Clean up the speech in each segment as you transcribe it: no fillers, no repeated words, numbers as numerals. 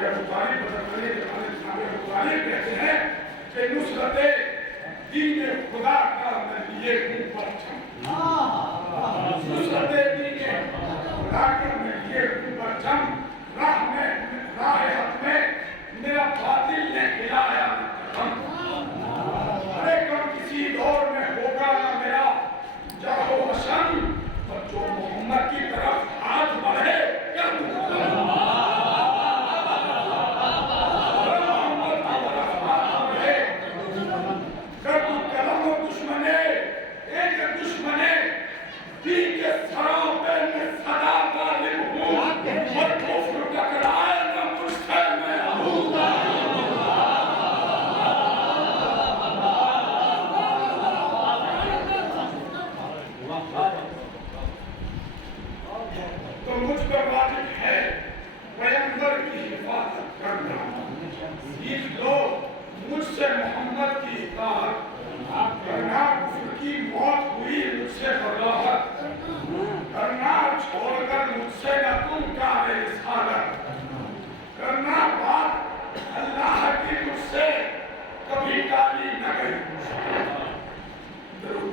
کہ ابو طالب بدرخانے کے والد جناب ابو طالب کہتے ہیں کہ نصرت دین خدا کا میں لیے ہوں پرچم، نصرت دین خدا کا میں لیے ہوں پرچم، راہ حق میں میرا باطل نے ہلایا قدم، ارے کم کسی دور میں ہوگا نہ میرا جاہ و حشم، اور جو محمد کی طرف ہاتھ بڑھے کر تو مجھ پر واجب ہے پیغمبر کی حفاظت کرنا، سیکھ لو مجھ سے محمد کی اطاعت کرنا، کفر کی موت ہوئی مجھ سے بغاوت کرنا، چھوڑ کر مجھ سے نہ تم کار رسالت کرنا، بات اللہ کی مجھ سے کبھی ٹالی نہ گئی، ضرور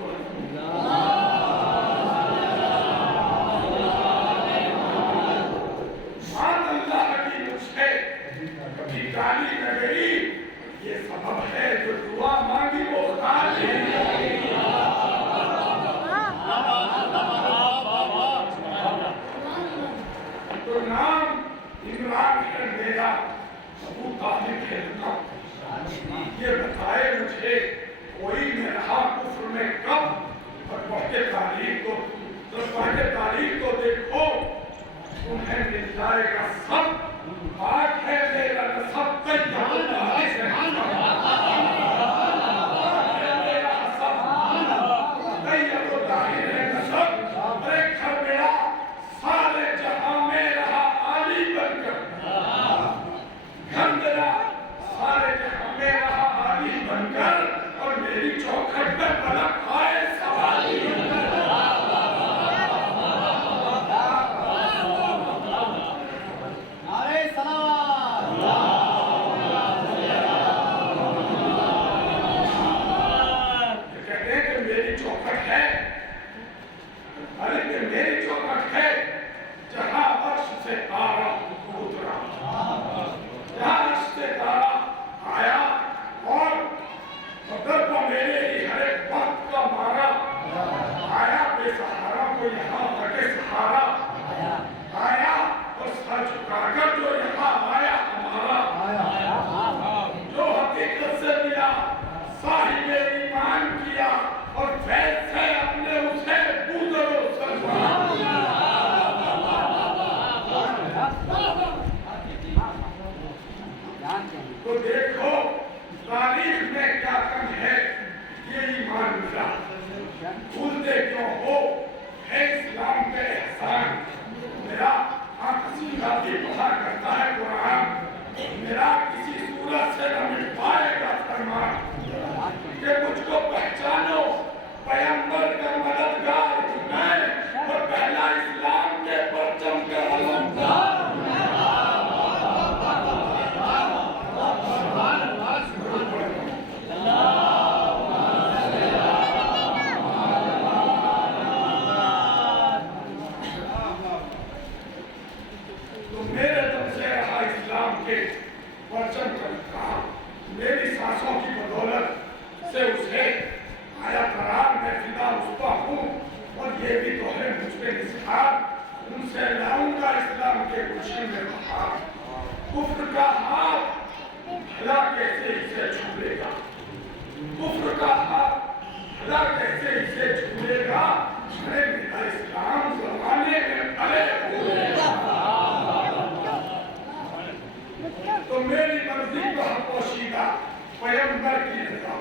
ٹالی نہ گئی، یہ سبب ہے جو دعا مانگی وہ خالی، تو نام عمران ہے میرا، ابو طالب ہے لقب، یہ بتائے مجھے کوئی میں رہا کفر میں کب، اور پڑھتے تاریخ کو دیکھو تمہیں مل جائے گا سب، پاک ہے میرا نسب طیب اللہ سے، پاک ہے میرا نسب طیب اللہ ہے نسب، ارے گھر میرا سارے جہاں میں رہا عالی بن کر، گھر میرا سارے جہاں میں رہا عالی بن کر، اور میری چوکھٹ پہ ملک آئے سوالی بن کر، تو دیکھو تاریخ میں کیا کم ہے، یہ ایمان ملا، بھولتے کیوں ہو ہے اسلام کے احسان، میرا قصیدہ بھی پڑھا کرتا ہے قرآن، میرا کسی صورت سے نہ مٹ پائے گا فرمان، کہ مجھ کو پہچانو پیغمبر کا مددگار میں، اور پہلا اسلام کے پرچم کا علمدار، پرچم کا میری سانسوں کی بدولت سے اسے آیا قرار، میں فدا رسوا ہوں، اور یہ بھی تو ہے مجھ پہ نثار، ان سے لاؤں گا اسلام کے گلشن میں بہار، کفر کا ہاتھ بھلا کیسے اسے چھولے گا، کفر کا ہاتھ بھلا کیسے اسے چھولے گا، ارے میرا اسلام زمانے میں پلے پھولے گا، تو میری مرضی کو پوشیدہ پیغمبر کی رضا،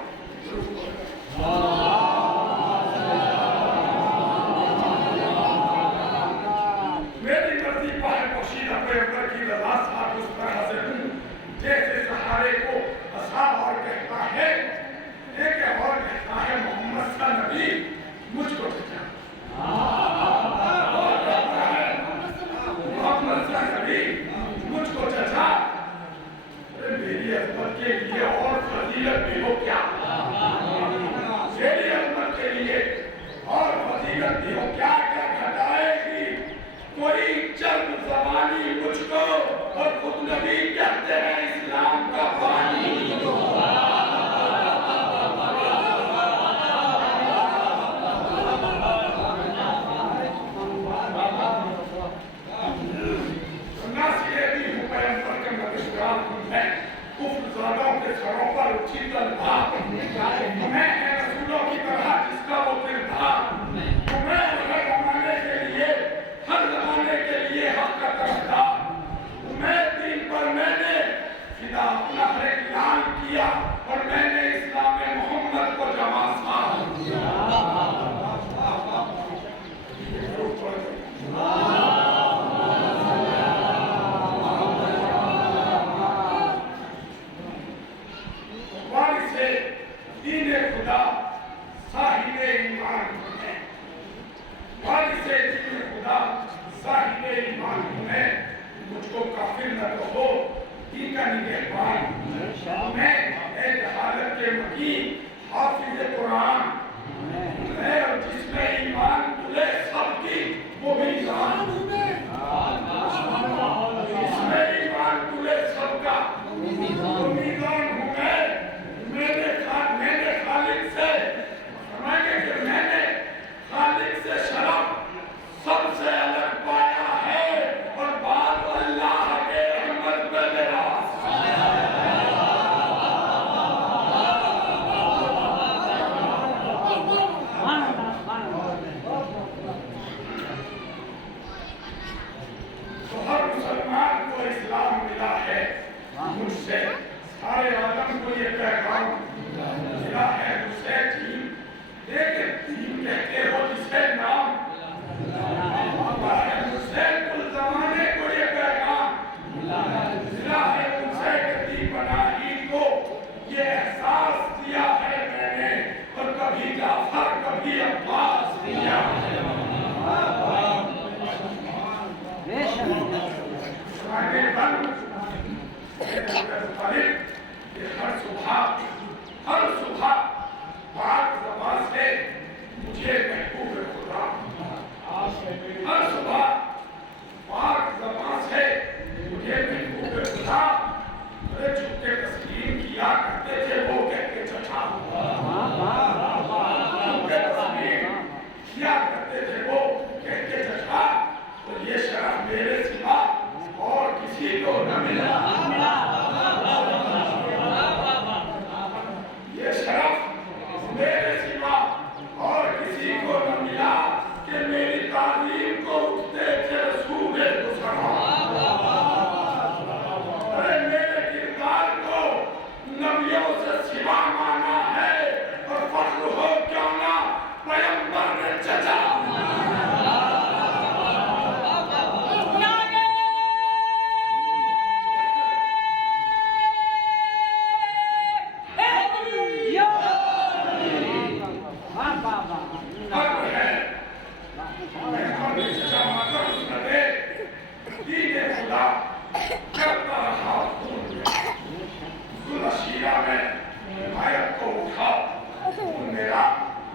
میری مرضی کو پوشیدہ پیغمبر کی رضا، ساتھ اس طرح سے ہوں جیسے سہارے کو ہسا اور کہتا ہے، ایک اور کہتا ہے محمد کا نبی مجھ کو بھیجا، اور کہتا ہے محمد کا نبی مجھ کو چچا، کے سروں پر اٹھی تلوار تمہیں ہے رسولوں کی طرح جس کا وہ کردار تمہیں ہر زمانے کے لیے حق کا طرفدار تمہیں دین پر میں نے فدا اپنا ہر اعلان کیا اور میں نے اسلام محمد کو جمع سے دین خدا صاحب ایمان ہے وارث دین خدا صاحب ایمان ہے مجھ کو کافر نہ کہو دین کا نگہبان میں اے جہالت کے مکین حافظ قرآن ہے اور جس میں ایمان تلے سب کی وہ میزان جس میں ایمان تلے سب کا وہ میزان ہوں میں نے خالق سے فرمائیں کہ میں نے خالق سے شرف سب سے الگ پایا ہے اور بعد اللہ کے رحمت پہ میرا تو ہر مسلمان کو اسلام ملا ہے مجھ سے سارے عالم کو یہ پیغام ملا ہے مجھ سے دین لیکن دین کہتے ہو جسے نام ملا ہے مجھ سے کل زمانے کو یہ پیغام ملا ہے مجھ سے کہ پناہی کو یہ احساس دیا ہے میں نے اور کبھی جعفر کبھی عباس دیا ہے ہر صبح پاک زبان سے مجھے محبوب خدا ہر صبح پاک زبان سے مجھے محبوب خدا میرے چھپ کے تسلیم کیا کرتے تھے وہ کہہ کے چچا چھپ کے تسلیم کیا کرتے تھے وہ کہہ کے چچا اور یہ شرف میرے سوا اور کسی کو نہ ملا یہ شرف میرے سوا اور کسی کو نہ ملا کہ میری تعلیم کو اٹھتے تھے رسول گزرا ارے میرے کردار کو نبیوں سے سوا مانا ہے اور فخر ہو کیوں نہ پیغمبر نے چچا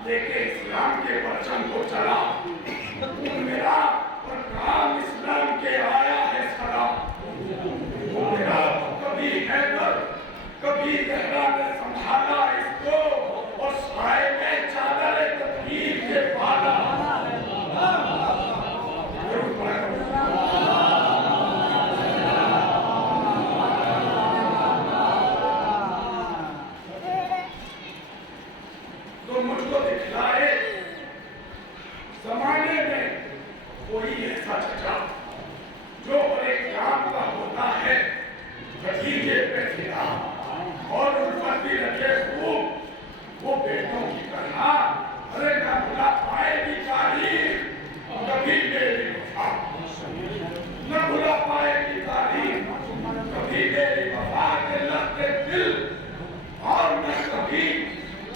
لے کے اسلام کے پرچم کو چلا میرا اور کام اسلام کے آیا ہے صدا میرا کبھی حیدر کبھی زہرا نے سنبھالا اس کو اور سائے میں چادر تطہیر کے پالا تو مجھ کو دکھلائے زمانے میں کوئی ایسا چچا جو ایک کام کا ہوتا ہے بھتیجے پہ پھرا اور الفت بھی رکھے خوب وہ بیٹوں کی طرح ارے نہ بھلا پائے گی تاریخ کبھی میری وفا نہ بھلا پائے گی تاریخ کبھی میری وفا کے لگتے دل اور نہ کبھی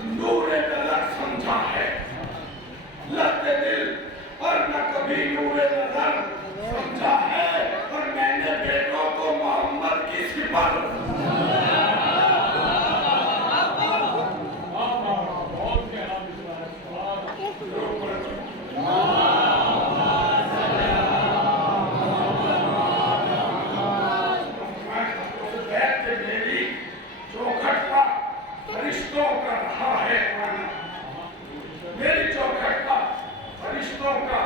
نور نظر سمجھا ہے لگتے دل اور نہ کبھی نور نظر سمجھا ہے اور میں نے بیٹوں کو محمد کی سپر میری چوکھٹ کا فرشتوں کا رہا ہے آنا میری چوکھٹ کا فرشتوں کا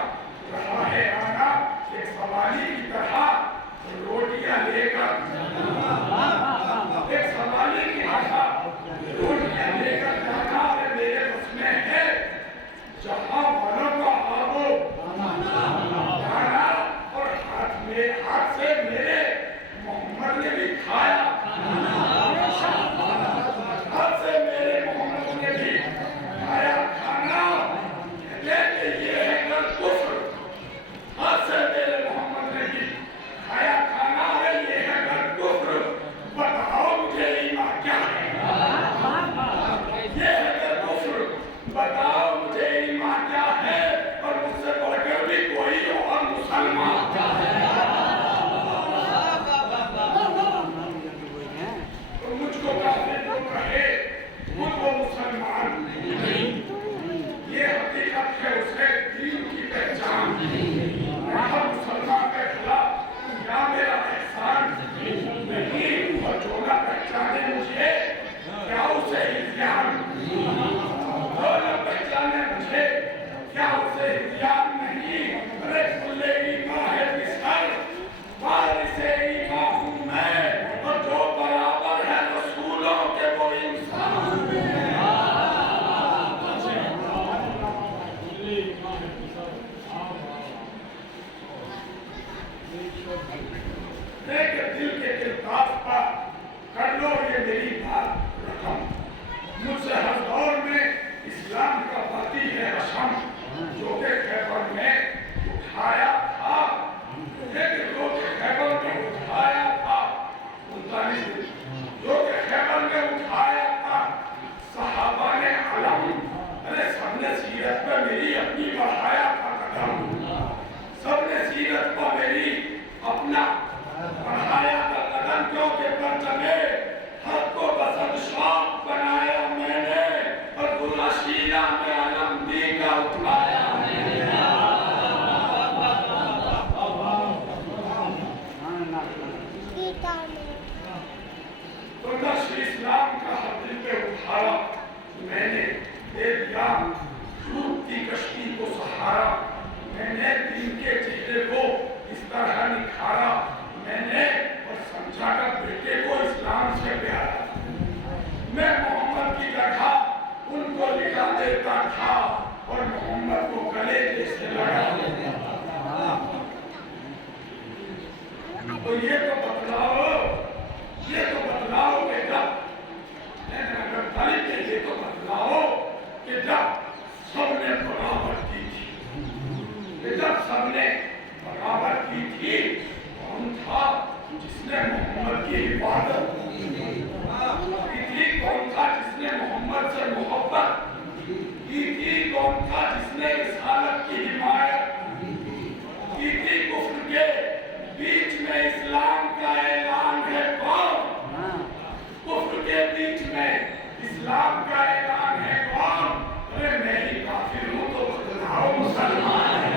رہا ہے آنا ایک سوالی کی طرح روٹیاں لے کر میں نے دے دیا ڈوبتی کشتی کو سہارا، میں نے دین کے چہرے کو اس طرح نکھارا، میں نے اور سمجھا کر بیٹے کو اسلام سے پیارا، میں محمد کی جگہ ان کو لکھا دیتا تھا اور محمد کو گلے جیسے لگا دیتا تھا۔ تو یہ تو بدلاؤ کہ جب یہ تو بدلاؤ کہ جب سب نے بغاوت کی تھی، کون تھا جس نے محمد کی حفاظت کی تھی؟ کون تھا جس نے محمد سے محبت کی تھی؟ کون تھا جس نے رسالت کی حمایت کی تھی؟ کفر کے بیچ میں اسلام کا اعلان ہے کون؟ کفر کے بیچ میں اسلام کا اعلان ہے کون؟ ارے میں ہی کافر ہوں تو بدلاؤ مسلمان ہے۔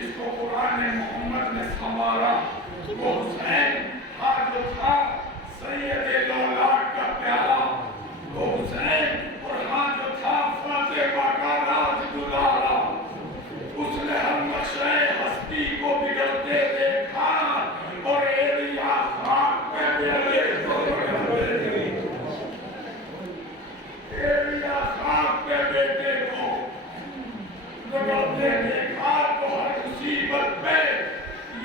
جس کو قرآن محمد نے سنوارا وہ حسین تھا جو تھا سید لولاک کا پیارا، وہ حسین اور ہاں جو تھا فاطمہ کا راز دلارا، اس نے ہر نقشہ ہستی کو بگڑتے دیکھا اور ایریا خاک پہ بیٹے کو ایریا خاک پہ بیٹے کو بگڑتے دیکھا تو ہر مصیبت پہ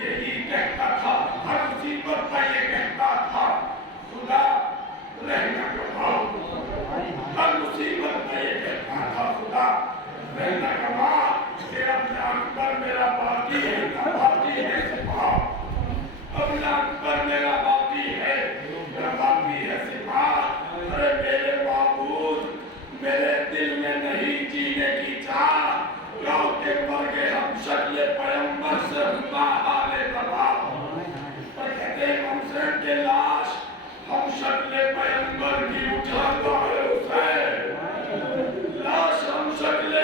یہی کہتا تھا، ہر مصیبت پہ یہ کہتا تھا خدا رہنا کماؤ، ہر مصیبت پہ یہ کہتا تھا خدا رہنا کماؤ، تیرا اپنا اکبر میرا باقی ہے، باقی ہے سپاہ، اپنا اکبر میرا باقی ہے، میرا باقی ہے سپاہ، ارے میرے معبود میرے دل میں نہیں جینے کی چاہ، گاؤں کے مرگے ہم شکل پیغمبر سے ہوتا حال تباہ، اور کہتے ہیں ہم سے کے لاش ہم شکل پیغمبر کی اٹھاتا ہے حسین، لاش ہم شکل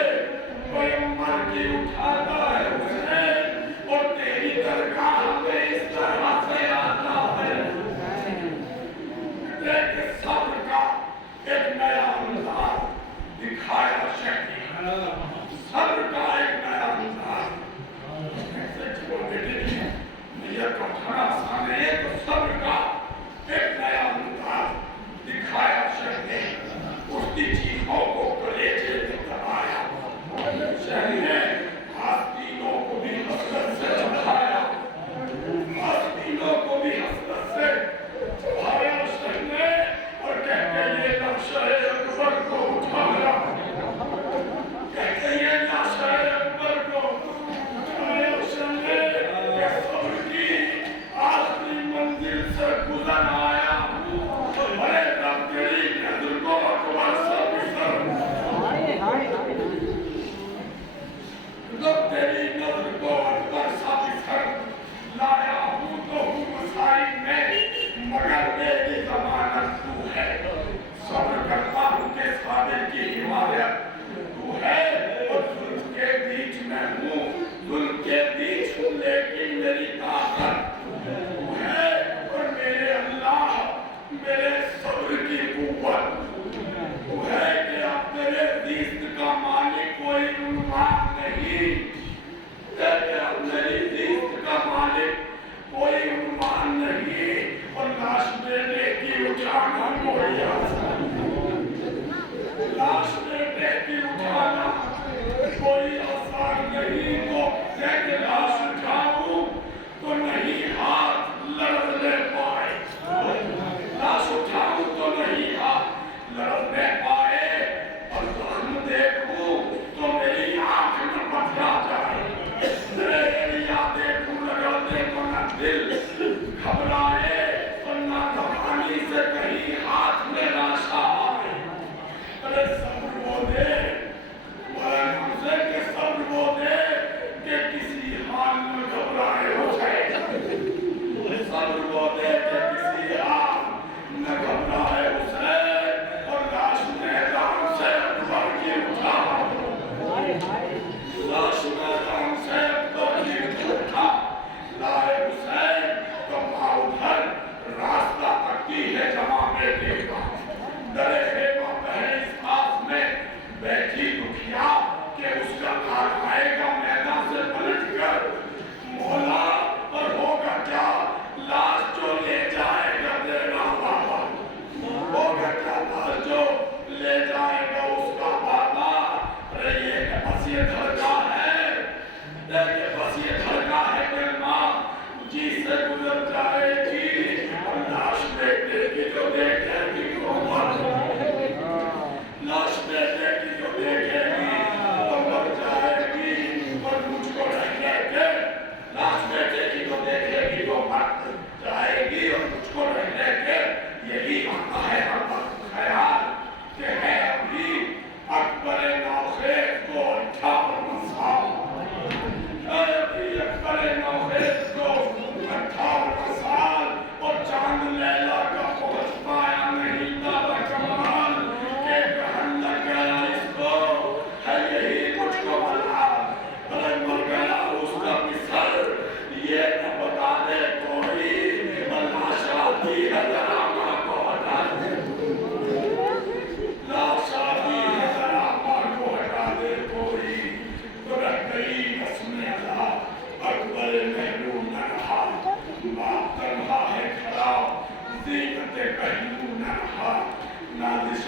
پیغمبر کی اٹھاتا ہے حسین، اور تیری درگاہ میں اس طرح سے آتا ہے، دیکھ صبر کا ایک نیا انداز دکھایا شہید، صبر کا ایک نیا انداز، ایسے چھوڑ بیٹے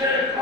شیخ